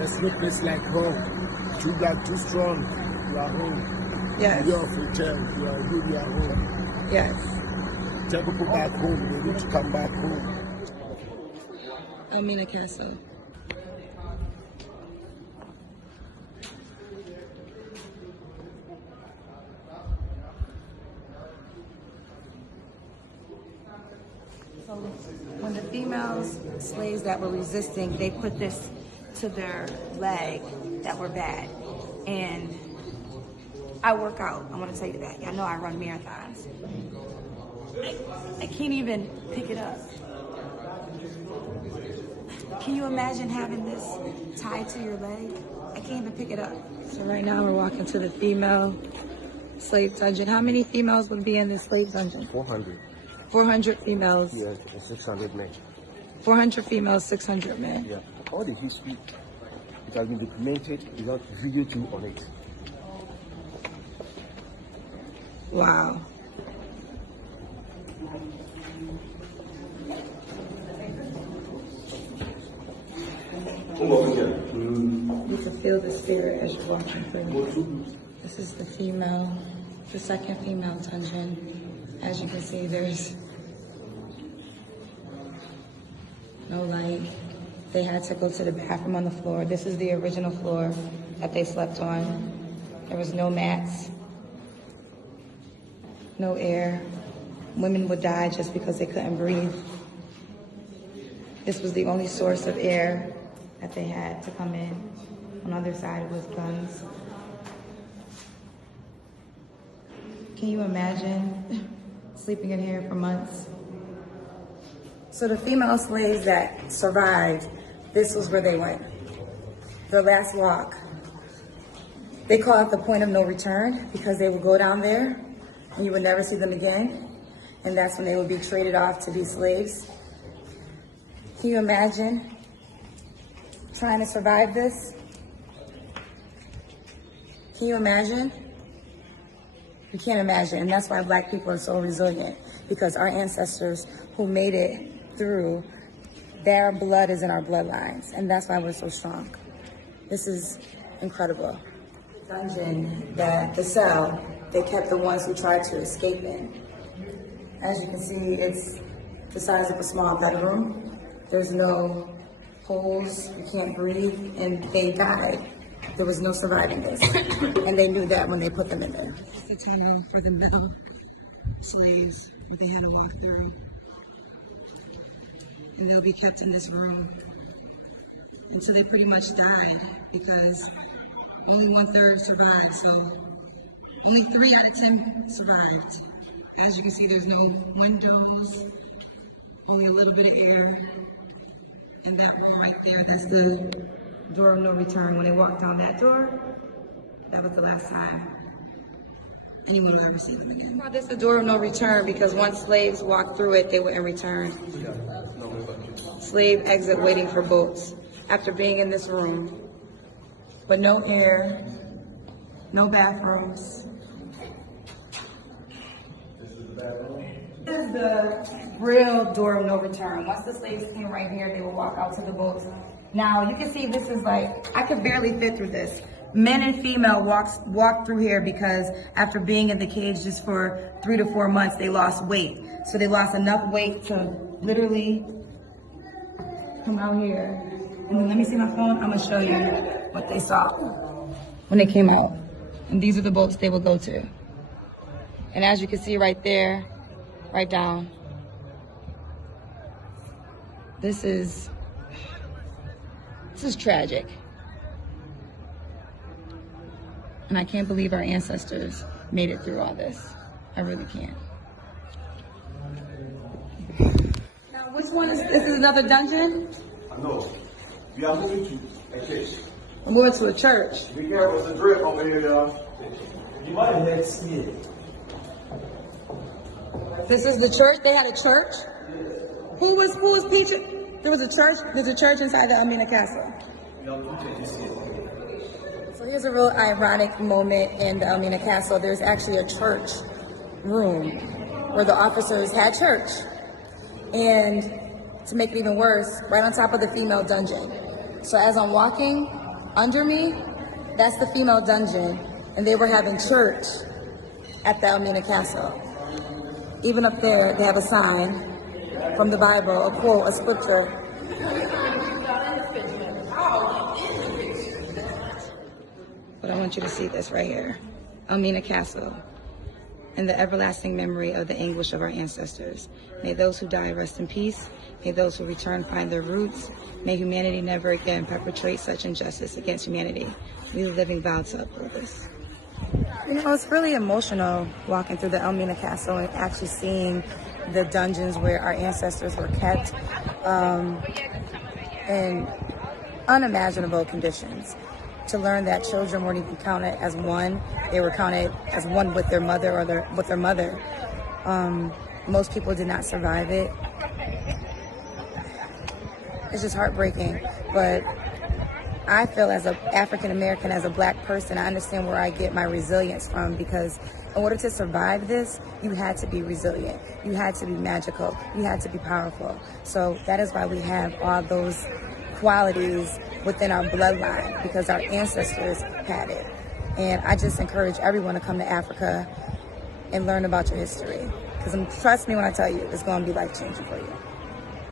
There's no place like home. Too black, too strong, you are home. Yes. You're off hotel, you are good, you are home. Yes. Tell people back home, they need to come back home. Elmina Castle. So when the females, slaves that were resisting, they put this to their leg that were bad. And I work out, I want to tell you that. I know I run marathons. I can't even pick it up. Can you imagine having this tied to your leg? I can't even pick it up. So right now we're walking to the female slave dungeon. How many females would be in this slave dungeon? 400. 400 females. Yeah, and 600 men. 400 females, 600 men. Yeah. All the history, it has been documented without video too on it. Wow. You can feel the spirit as you're walking through. This is the female, the second female dungeon. As you can see, there's no light. They had to go to the bathroom on the floor. This is the original floor that they slept on. There was no mats, no air. Women would die just because they couldn't breathe. This was the only source of air that they had to come in. On the other side was guns. Can you imagine sleeping in here for months? So the female slaves that survived, this was where they went. Their last walk. They call it the point of no return because they would go down there and you would never see them again. And that's when they would be traded off to be slaves. Can you imagine trying to survive this? Can you imagine? You can't imagine, and that's why Black people are so resilient, because our ancestors who made it through, their blood is in our bloodlines, and that's why we're so strong. This is incredible. Dungeon, that the cell, they kept the ones who tried to escape in. As you can see, it's the size of a small bedroom. There's no holes, you can't breathe, and they died. There was no surviving this. And they knew that when they put them in there. It's the tunnel for the middle slaves that they had to walk through. And they'll be kept in this room until they pretty much died, because only 1/3 survived, so only 3 out of 10 survived. As you can see, there's no windows, only a little bit of air. And that wall right there, that's the door of no return. When they walked down that door, that was the last time anyone will ever see them again. Well, this is the door of no return because once slaves walked through it, they wouldn't return. Slave exit waiting for boats after being in this room, but no air, no bathrooms. This is the real door of no return. Once the slaves came right here, they would walk out to the boats. Now you can see this is like, I could barely fit through this. Men and female walked through here because after being in the cage just for 3 to 4 months, they lost weight. So they lost enough weight to literally come out here. And then let me see my phone, I'm gonna show you what they saw when they came out. And these are the boats they would go to. And as you can see right there, right down, this is tragic. And I can't believe our ancestors made it through all this. I really can't. Now, which one is, this is another dungeon? No. We are moving to a church. We're moving to a church. Be careful, the drip over here, y'all. You might have had smear. This is the church? They had a church? Who was preaching? There was a church? There's a church inside the Elmina Castle. So here's a real ironic moment in the Elmina Castle. There's actually a church room where the officers had church. And to make it even worse, right on top of the female dungeon. So as I'm walking, Under me, that's the female dungeon, and they were having church at the Elmina Castle. Even up there, they have a sign from the Bible, a quote, a scripture. But I want you to see this right here. Elmina Castle. In the everlasting memory of the anguish of our ancestors. May those who die rest in peace. May those who return find their roots. May humanity never again perpetrate such injustice against humanity. We the living vow to uphold this. You know, it's really emotional walking through the Elmina Castle and actually seeing the dungeons where our ancestors were kept in unimaginable conditions. To learn that children weren't even counted as one; they were counted as one with their mother or with their mother. Most people did not survive it. It's just heartbreaking, but I feel as an African American, as a black person, I understand where I get my resilience from, because in order to survive this, you had to be resilient. You had to be magical. You had to be powerful. So that is why we have all those qualities within our bloodline, because our ancestors had it. And I just encourage everyone to come to Africa and learn about your history, because trust me when I tell you, it's going to be life-changing for you.